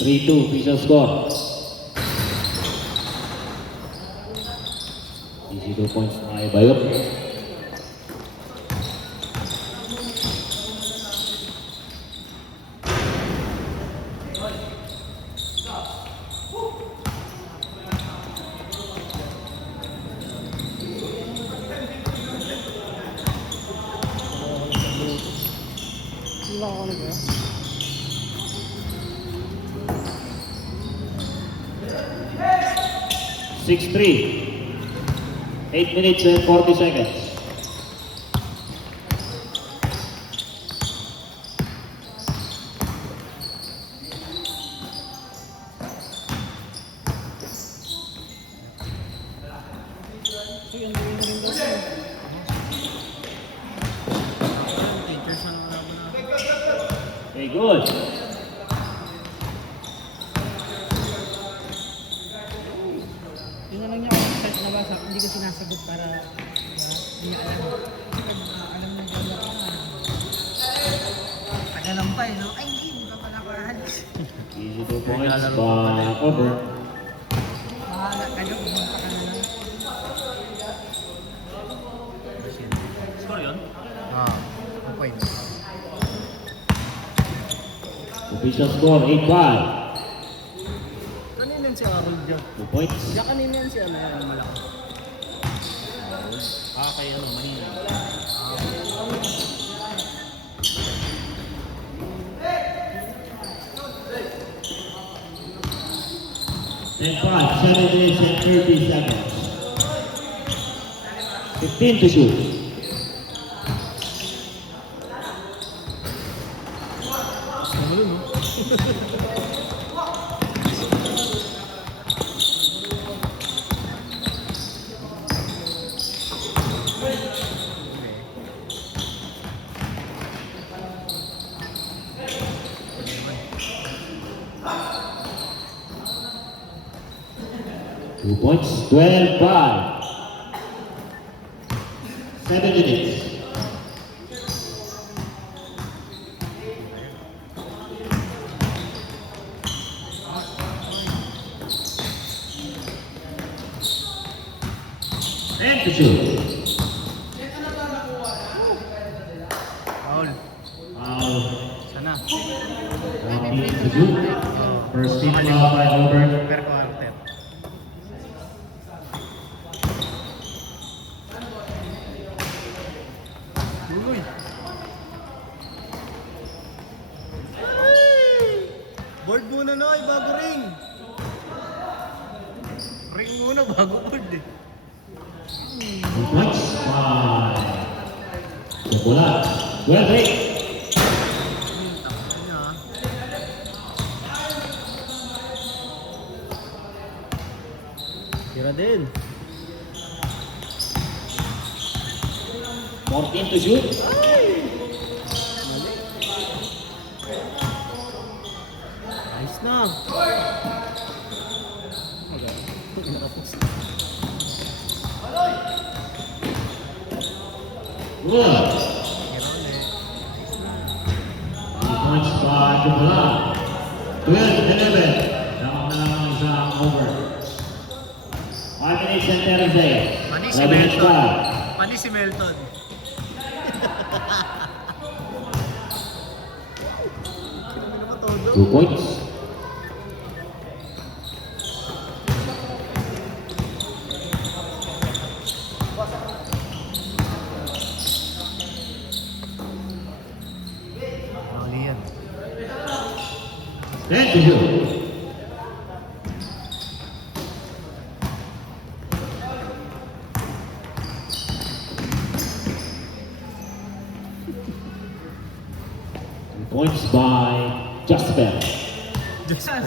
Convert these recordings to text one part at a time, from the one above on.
3-2, official score. Easy 2 points na Bayot. Ilang ako na ba? 6-3. 8 minutes and 40 seconds. Uy, ang galing rin daw siya. Teachers na naman ako na. Okay, good. Yun na lang niya ako set na basa. Hindi ko sinasagot para hindi niya alam. Kasi pag alam na dyan ako na. Tagalan pa eh, no? Ay, hindi pa pala ako ahalis. Easy 2 points, back over. Bahala kayo, bumunta ka na lang. Score yun? Okay. Official score, 8-5. Kanina si Arul dyan. 2 points. Diyan kanina yan si ano yan, malaki. Kaya ano, Manila. 10-5, 7 minutes and 30 seconds. 15 to shoot. Ano no? Two points, 12-5. 7 minutes. And to shoot. Paul, Foul. sana. Team to shoot. First team foul by Auburn. Per quarter. Uy! Board muna na bago ring! Ring muna bago board eh. 2 points by Chocolate. 12-8. Tira din. 14 to shoot. Ayos na. Good. 3 points by Chocolate. 12-11. Dapat na lang ang isang over. 5 minutes and 30 seconds. Panis si 11 minutes Melton. by. Panis si Melton. Two points. Ano yan? 10 to shoot. Points by Jasper. Jesus!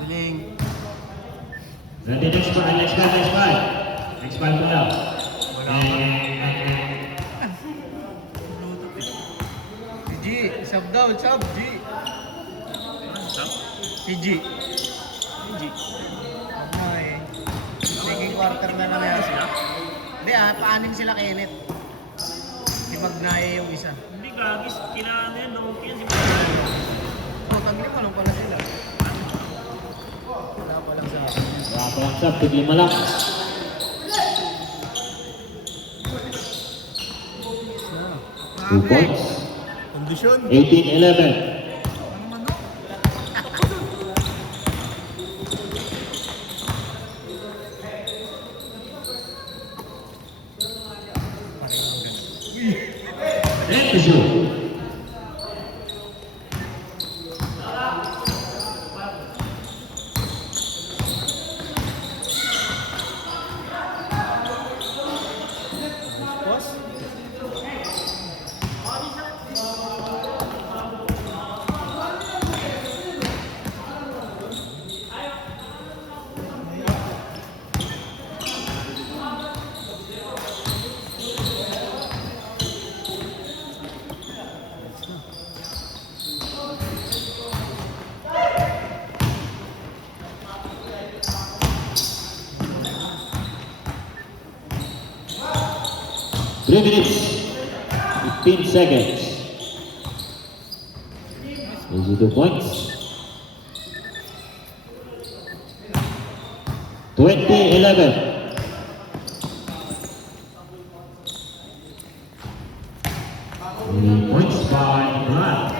Biling. Ready, next five. Next five po daw. Si G, sub daw, sub G. Si G. Second quarter na lang yan sila. Hindi paanin sila Kenneth. Di Magnaya yung isa. Hindi gagis, kinaano yun, no? Yan si Taglim pa lang pala sila. Wala pa lang sa akin. Wala pa lang siya, tiglima lang. 2 points. Kondisyon. 18-11. And to shoot. Boss? Three minutes, 15 seconds. Easy 2 points. 20-11. Points by Brad.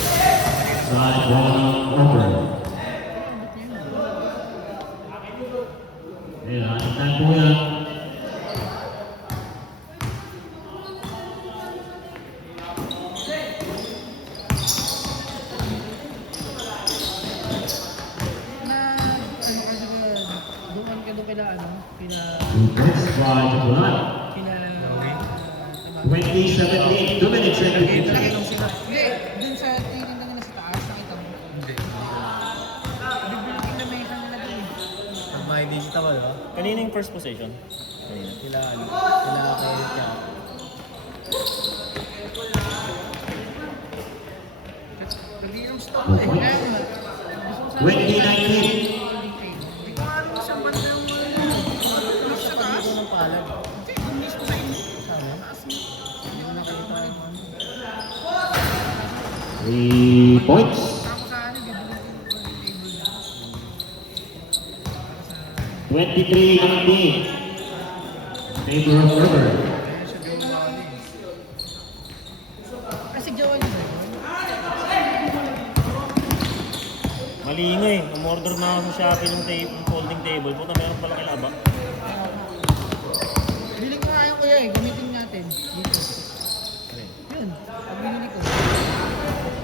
Side one over. Ayan, time po yan. Doon kila ano, kila Points by Brad. 20-17, 2 minutes and 15 Laki seconds. nung sila. Hindi, dun sa tinitinda nila sa taas, nakita mo. Hindi. Bibilitin na may isang nila dun. Pag may digital ba, diba? Kanina yung first position? Kanina. Sila Kenneth yan. Lagi yung stop Oh, eh. points. Kaya nga, gusto ko sana- 20-19. Hindi ko alam kung saan banda yung sa taas. Ito ng palad. Hindi, yung mismo sa inyo. Sabi? Taas mo. Hindi ko nakita yung ano. 3 points. Tapos sa ano, bibilitin ko yung table niya. 23-19. Favor of River. Ayun siya Joe Wally. Kasi gawa niyo ba yun? Malingay. Umorder na ako sa Shopee ng folding table. Puta, meron pala kilaba. Bili ko nga yung kuya eh, gamitin natin. Dito. Yun, pag binili ko.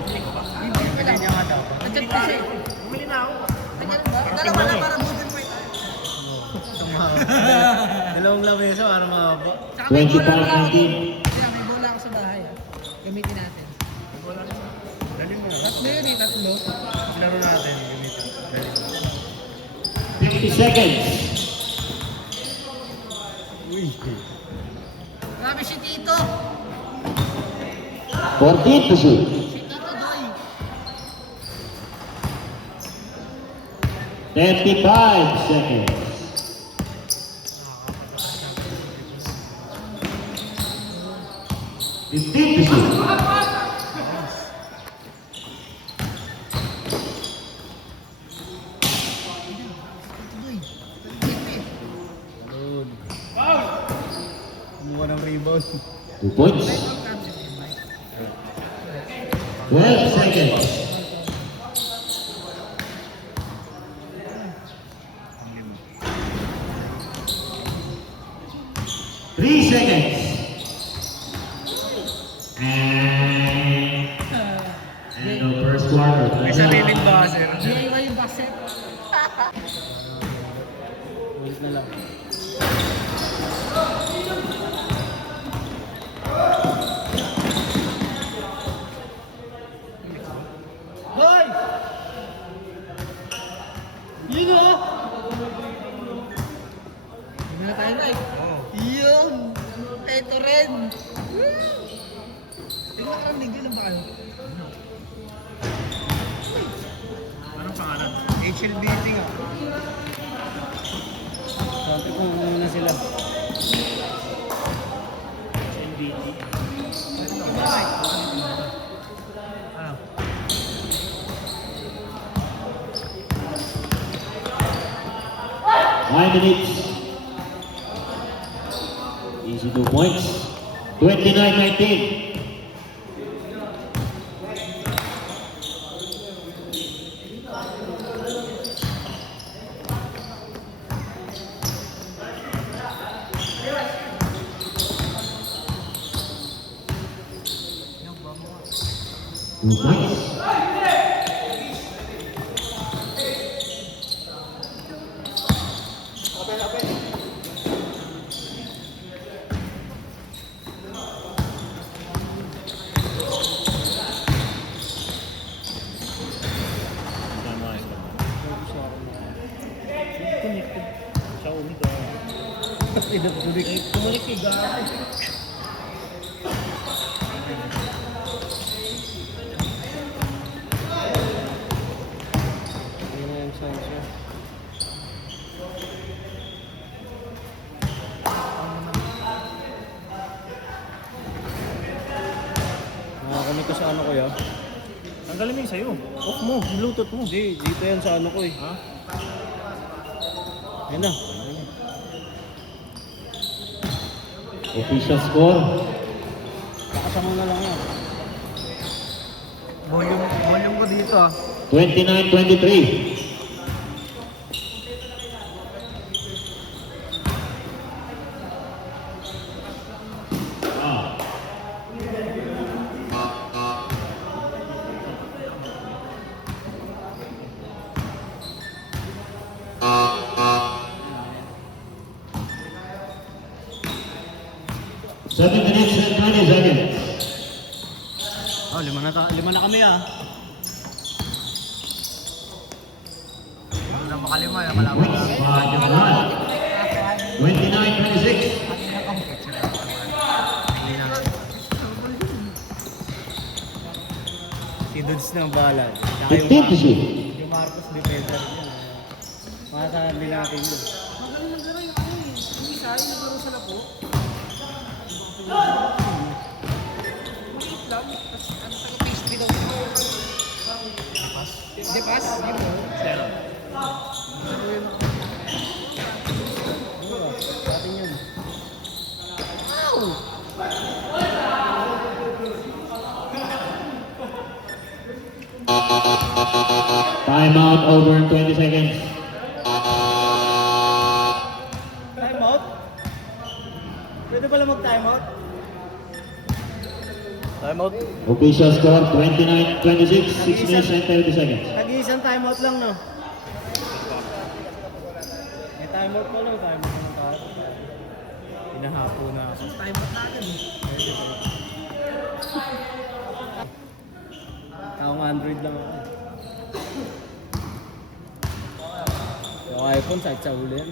Bibili ko Hindi lang. niya nga daw. Nag-chat kasi. Bumili na ako. Ganyan ba? Dalawa na para budget mo ito. Dalawang lamesa para mahaba. Saka may bola pala ako. 25-19. Kaya may bola ako sa bahay ah. Gamitin natin. May bola ako sa Dalhin mo na. tatlo yun eh, tatlo. Laro natin. Gamitin. Dalhin mo. 50 seconds. Uy. Grabe si Tito. 14 to shoot. Si Tito Doy. 35 seconds. 15 to shoot. Tito Doy. Pwede. Alun. Kumuha ng rebound. 2 points. 12 seconds. Three seconds. And the first quarter. May sariling buzzer. DIY yung basket. Ulit na lang. Hoy! Yun o! Windshield beating ah. Sabi ko muna sila. NBT. Ano? Five minutes. Easy 2 points. 29-19. Two points. Tama yun. Connected. Xiaomi ka. Pinagdulik. Connect kay Gago. Ayun na yung sensor. Nakakamit ko sa ano ko ya? Tanggalin mo yung sa'yo. Off mo. Bluetooth mo. Hindi, dito yan sa ano ko eh. Ha? Ayun na. Official score. Kakasama na lang yan. Volume ko dito ah. 29-23. Ah. Seven minutes and 20 seconds. Oh, lima na kami ah. Ano na makalima yung kalaban. Points by Japan. 29-26. Si Dudes na ang bahala. Tsaka 15 to shoot. yung Marcos defender niya. Makasabi natin yun. Hindi pass. Yun mo. Zero. Atin yun. Timeout over 20 seconds. Time out? Pwede pala mag-time out? Time out. Official score 29-26. 6 minutes and 30 seconds. Nag-iisang time out lang no? May time out pa lang. Time out lang tayo. Hinahapo na ako. Time out natin eh. Taong Android lang ako. Yung iPhone, kahit sa ulo yan.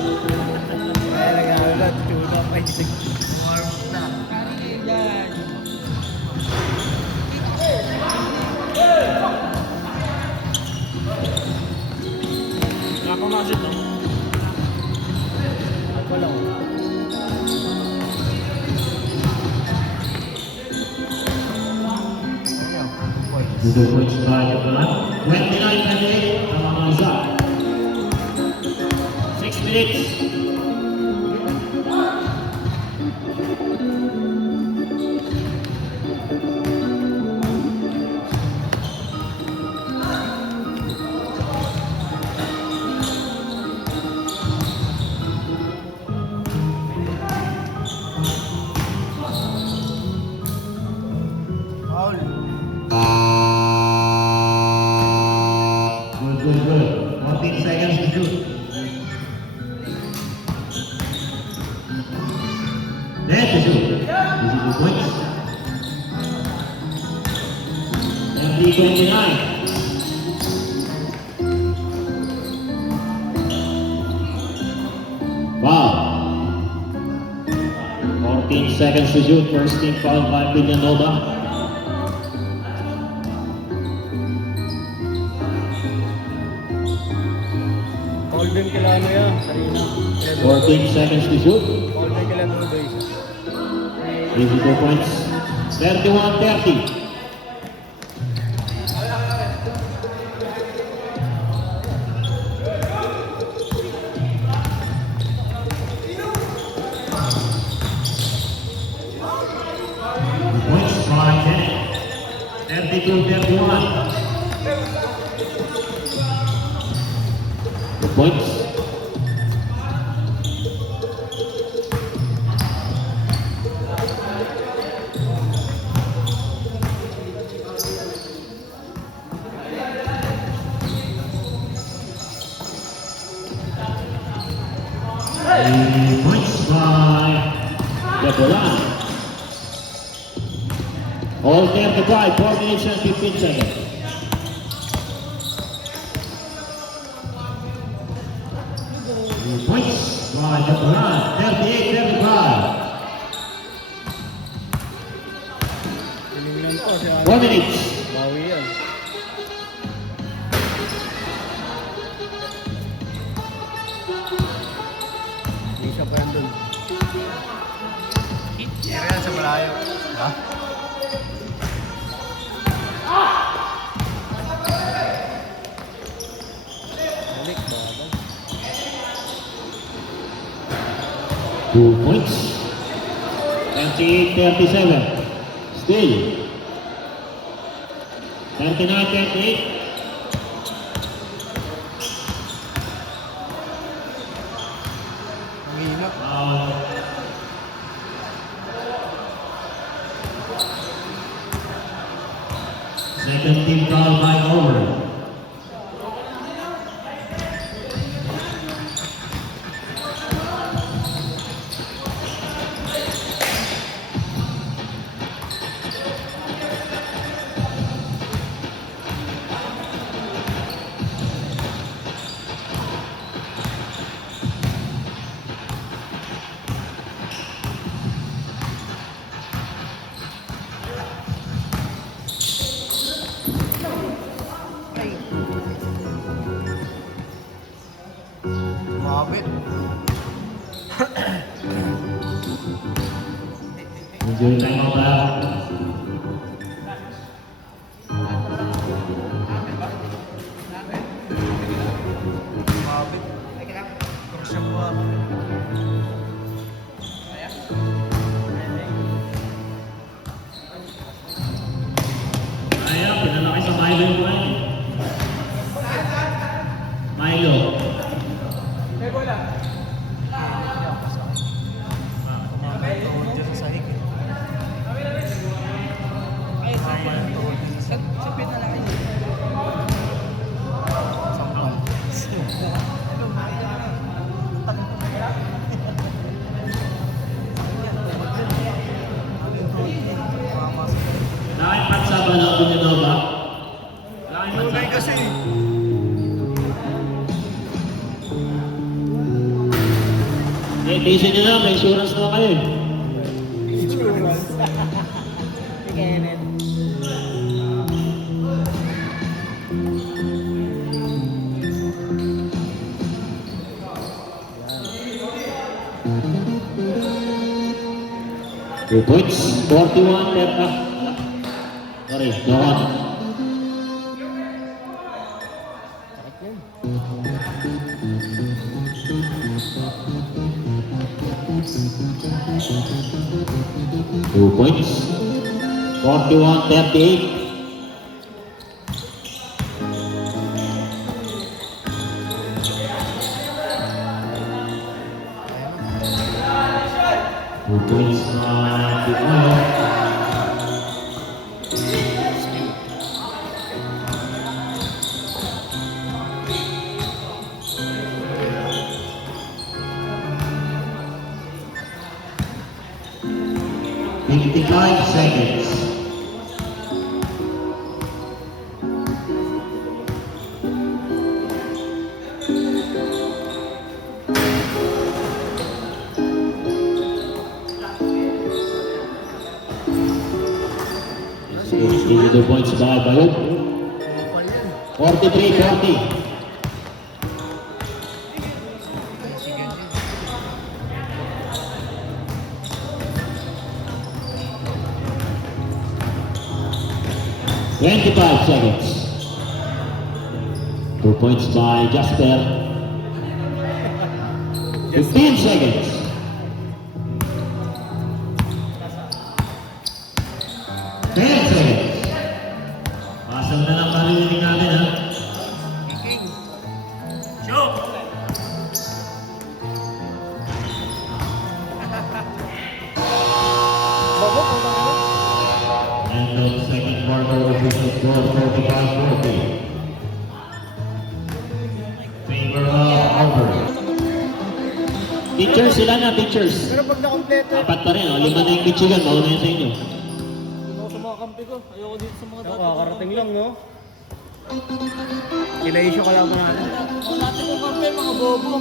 Kaya nag-aaral na, tuna pa yung Warm na. Nakapamasid no? Ako lang. Two points by Japan. 29-28. Tamamasa. 6 minutes. Foul. Good. 14 seconds to shoot. There to shoot. Easy 2 points. MD29. Wow. 14 seconds to shoot. First team foul by Villanova. Golden kila ano yan, kanina. 14 seconds to shoot. Golden kila ano guys. Easy 2 points. 31-30. Points by 10. 32-31. The points. The points by Deborah. All 35, 4 minutes and 15 seconds. The points by Deborah, 38-35. Tinignan ko siya. 1 minute. Bawi yan. Hindi siya pa rin dun. Tira yan sa malayo. Ha? Balik ba? 2 points. 38-37. Still. 39-38. Ang hina. Second team foul by over. Mabit. Enjoy time out out. Mabit. Kursa buha. Ayan, pinalaki sa Milo yung kuhan. Milo. Tuhod dyan sa sahig. Ay, sa pinalaki niya. Sampang. Laking pagsaba ng Villanova. Laking Tunay pagsaba. kasi. Eh, tisin nyo na, may insurance na kayo eh. Kenneth. Two points, 41, sorry, no one. Two points, 41-38. Two points, Fifty-five seconds. 22 points by Bayog. 43-40. Twenty-five seconds. 2 points by Jasper. 15 seconds. 10 seconds. Pasang na lang maririnig natin ha. King. Shoot! Bago, kung ano? And the second quarter official score 45-40. Favor of Auburn. Teachers sila na, teachers. Pero pag nakompleto, Apat pa rin, 5 na yung Michigan, mauna yun sa inyo. Ako sa mga kampi ko. Ayoko dito sa mga kakarating lang, no? Kila-issue ka lang mo natin. Ako natin yung kampi, mga bobo.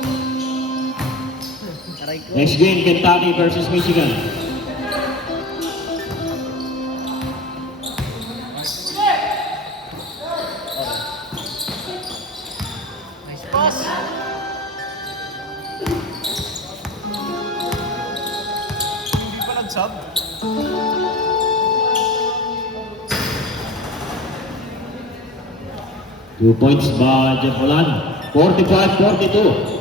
Aray ko. Next game, Kentucky versus Michigan. Nice pass. Hindi pa nag-sub? 2 points by Jeff Olan. 45-42.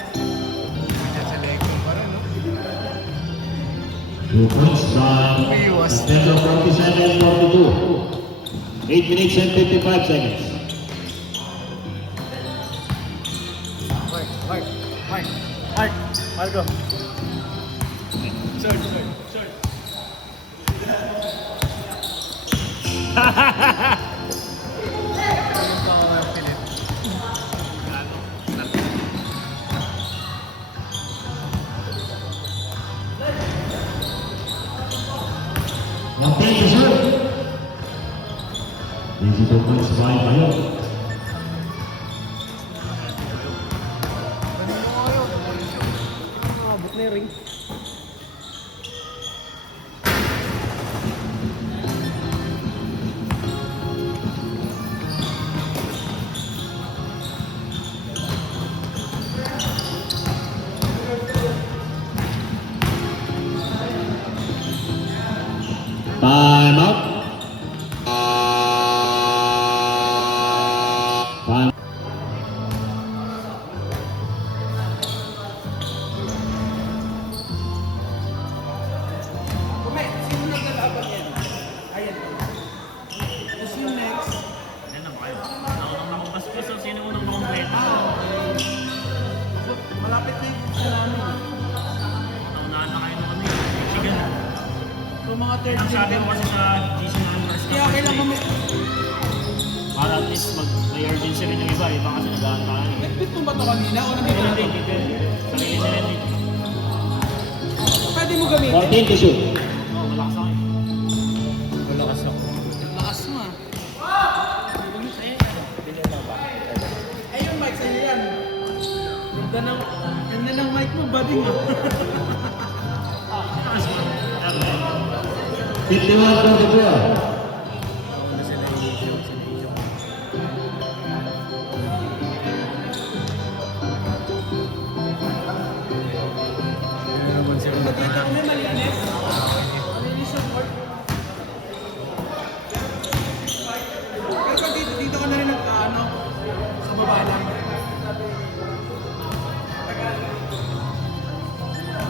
Sa Lego pa rin, no? 2 points by Umiiwas. Central 47-42. 8 minutes and 55 seconds. Mark, Mark, Mark, Mark, Marco. Short, short, short. Anong pa ako pilit? One point to shoot. Easy 2 points by Bayog. Ganun mo kayo. Nakabot na yung ring. Time out. Time. Kume, sino naglalaban yan? Ayan. Tapos yung next, Yan na ba kayo? Naunang nakapaspas, so sino unang makumpleto? malapit na yung gusto namin. Naunahan na kayo naman yun. Michigan. So mga third Ang sabi ko kasi sa GC na kaya kailan kami, para at least may urgency rin yung iba. Iba kasi nag-aan ka. nag-fit mo ba ito kanina o Hindi nandito na din, ito? hindi din. Sarili nila din. Pwede mo gamitin. 14 to shoot. Oo, malakas ako eh. Malakas ako. Lakas mo ah. Ay, yung mic sa'yo yan. Ganda ng mic mo, bading ah. 51-44. Nauna sila yung issue. Ano naman sila? Dito kami malinis. Malinis yung court. Pero pag dito ka na rin nag-ano, sa baba lang.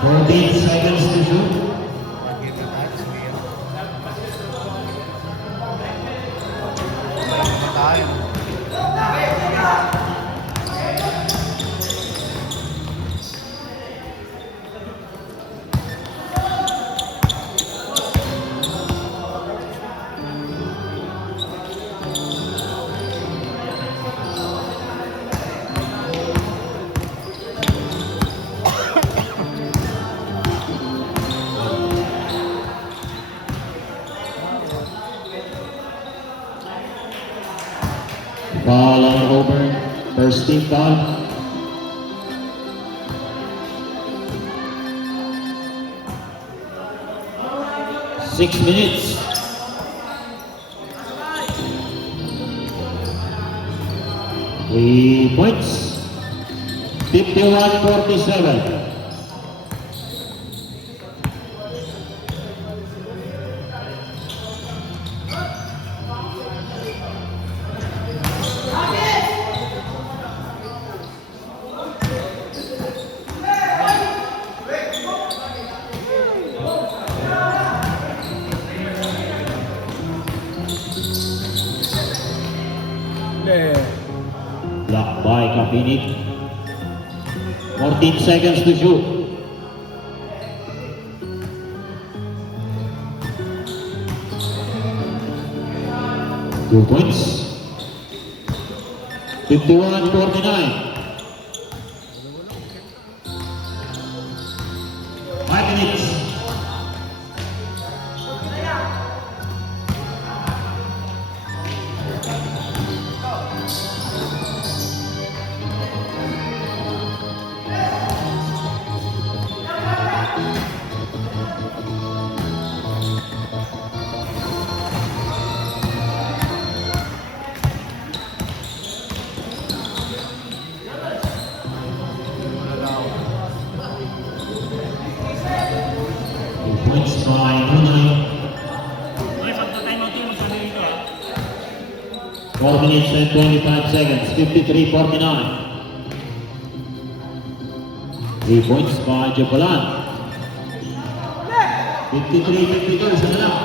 14 seconds to shoot. Give it touch, Will. Tayo. Ball over. First team foul. Six minutes. Three points. 51-47. Blocked by Kapini. 14 seconds to shoot. Two points. 51-49. 5 minutes. Points by Brunei. Okay, pagka-time out yung magkano dito ah. 4 minutes and 25 seconds. 53-49. 3 points by Japalan. 53-52. Isa na lang.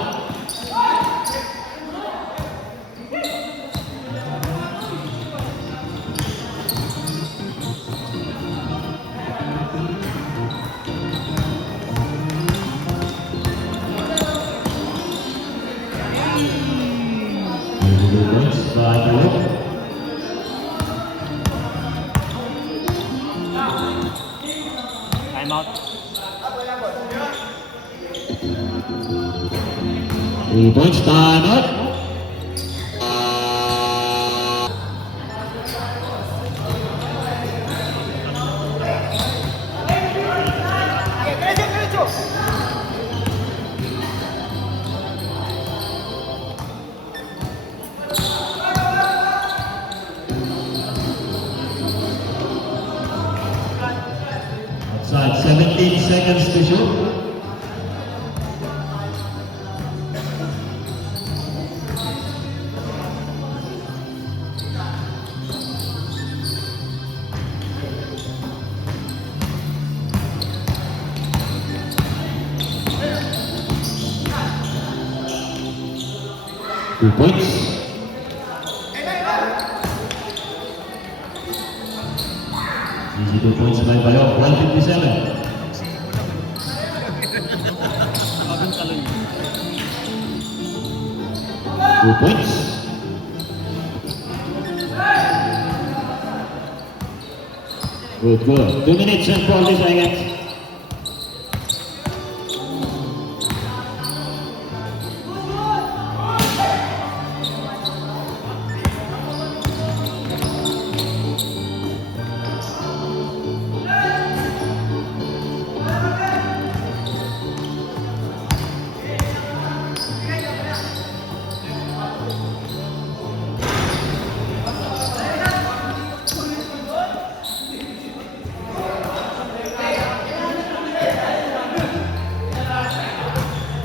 Points by Balut. Time out. 3 points, time out. Outside, 17 seconds to shoot. Two points. Easy 2 points by Bayok, 157. Abang talon. 2 points. Good. 2 minutes and 40 seconds.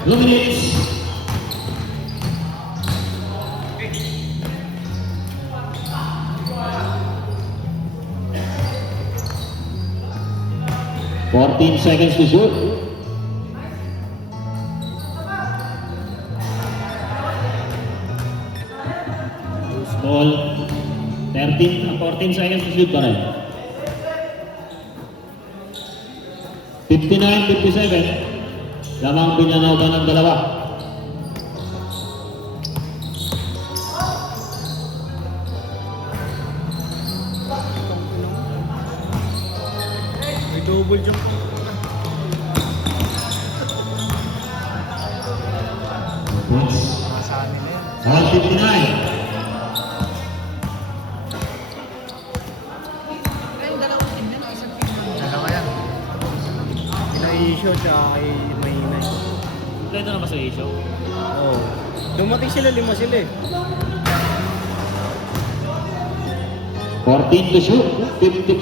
Two minutes. Fourteen seconds to shoot. Ball. 14 seconds to shoot pa rin. 59-57. Lamang pinanaw ng dalawa. May double jump. Points. Masabi na yan. All 59. Asia tsaka kay Mahinay. Ito na ba sa issue? Oo. Dumating sila, 5 sila eh. 14 to shoot, 55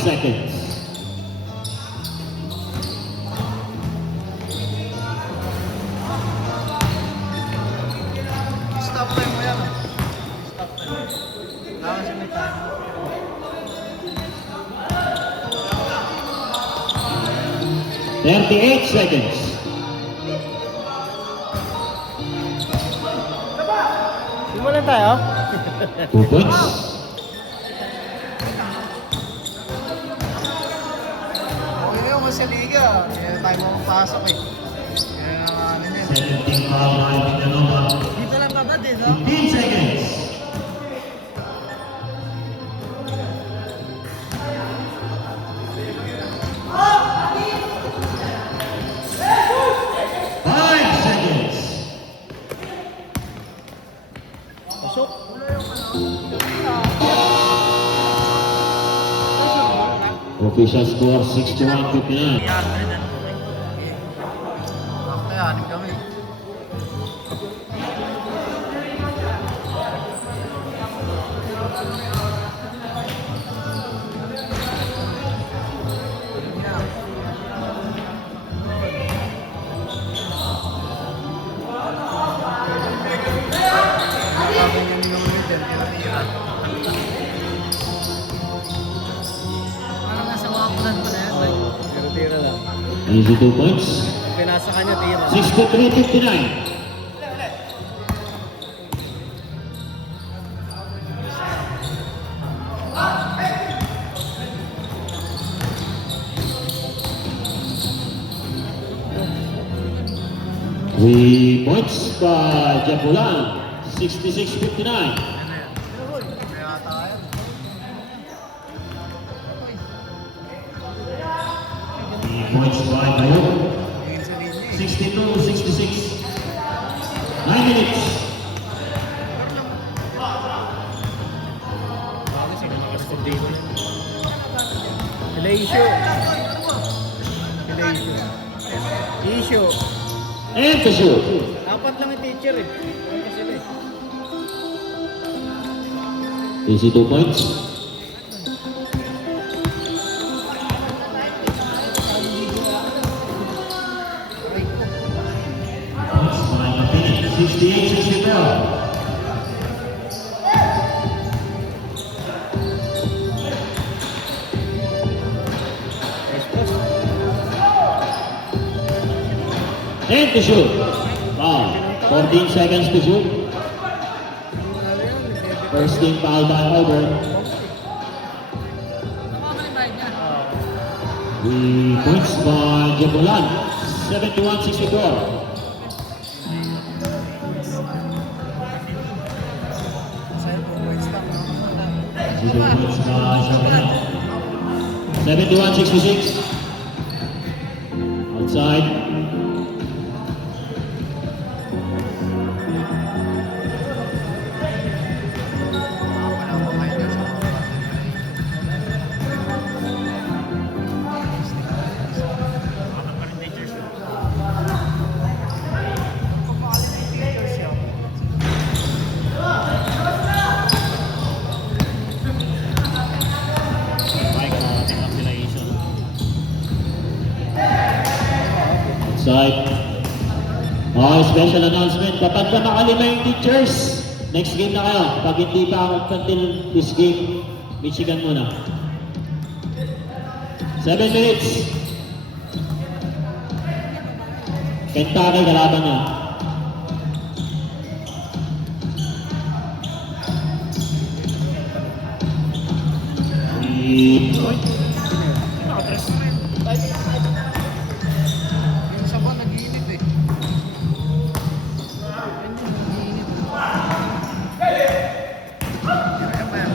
seconds. Stop time mo yan. Stop time. Kasi may time. 38 seconds. Simulan tayo. 2 points. Okay yun sa liga. Kaya tayo makapasok eh. Kaya nga ano yun. 17 foul line Villanova. Dito lang babad eh, no? 15 seconds. Five seconds. Pasok. Official score 61-59. Kaya anim kami. Parang nasa wakulan pa na yan, Mike. Pero tira lang. Easy 2 points. Pag pinasa kanya, tira. 63-59. Three points by Japulan, 66-59. Kaya tayo. Three points by Bayo, Tingin sa linya eh. 62-66. 9 minutes. Issue. Issue. And to shoot. Apat lang yung teacher eh. Ano sila eh. Easy 2 points. Points by Martinez, 68-64. And to shoot. Foul. 14 seconds to shoot. First team foul by Auburn. Nakakalibayad niya. The points by Jabulan, 71-64. Sa'yo po, points lang. Zero points by Jabulan. 71-66. Outside. Wala ko kayo dyan sa mga bata. Pagpapalin yung teachers yun. Mike, nakarating lang sila issue. Outside. Oh, special announcement. Kapag na makalima yung teachers, next game na kayo. Pag hindi pa ako until this game, Michigan muna. 7 minutes. Kentucky kalaban niya. Yung sabaw nag-iinit eh. Kaya pa yan.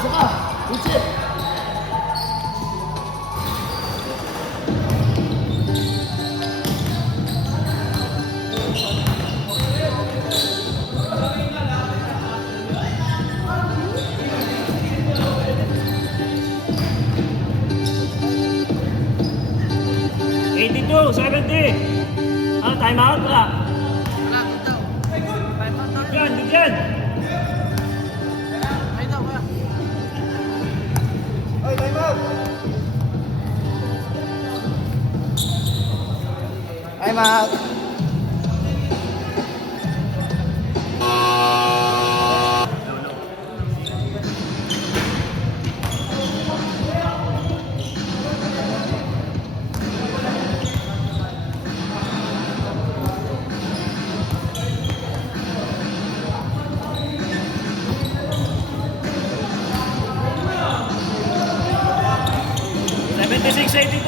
saka. Richard. Two, 70. Ano, time out? Wala. Wala, ito. Time out daw. Bigyan, bigyan. Ay, daw, wala. Time out. Six, 82.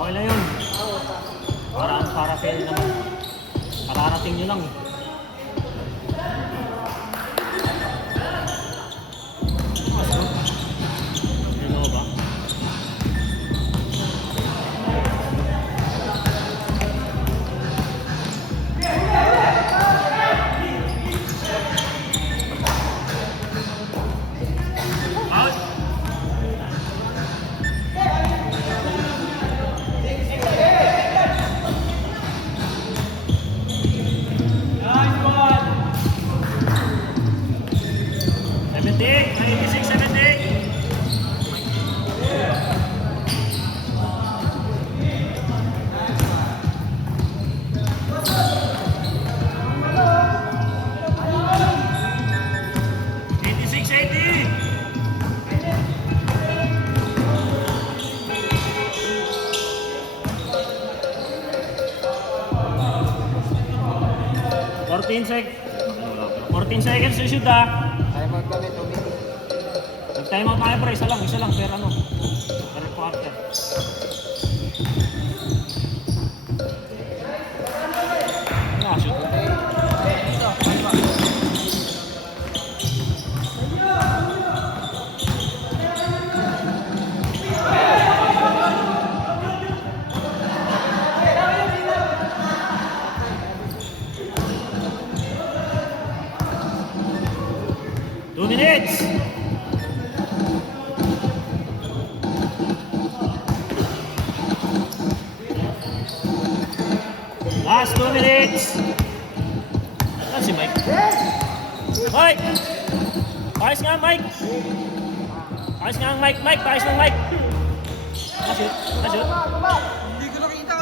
Okay na yun. Para fail naman. Kararating nyo lang. Ano ba? Out. Fourteen seconds to shoot ah. Time out kami, 2 minutes. Nag-time out tayo pre, isa lang, pero ano, per quarter. Ah, shoot. Minutes. Last 2 minutes. Saan si Mike? Mike! Paayos nga, Mike! Paayos nga ang Mike, Mike! Paayos ng Mike! Nashoot! Nashoot! Hindi ko nakita.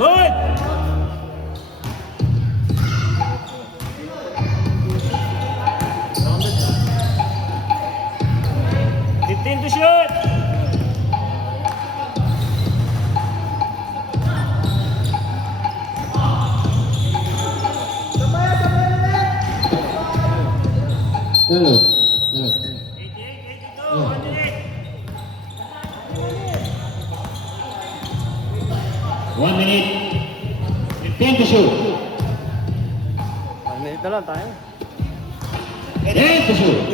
Good! To shoot! Hello. 1 minute. 1 minute. 10 to shoot. 1 minute na lang tayo. 10 to shoot.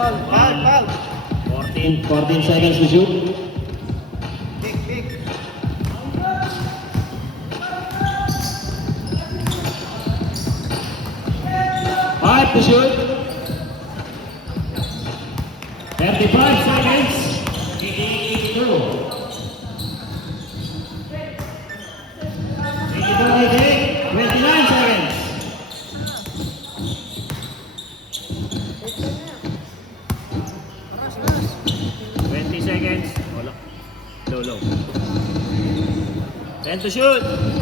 Foul! 14 seconds to shoot. Big! 5 to shoot. 35 seconds. 82. 29 seconds. 20 seconds. Wala. Low. 10 to shoot.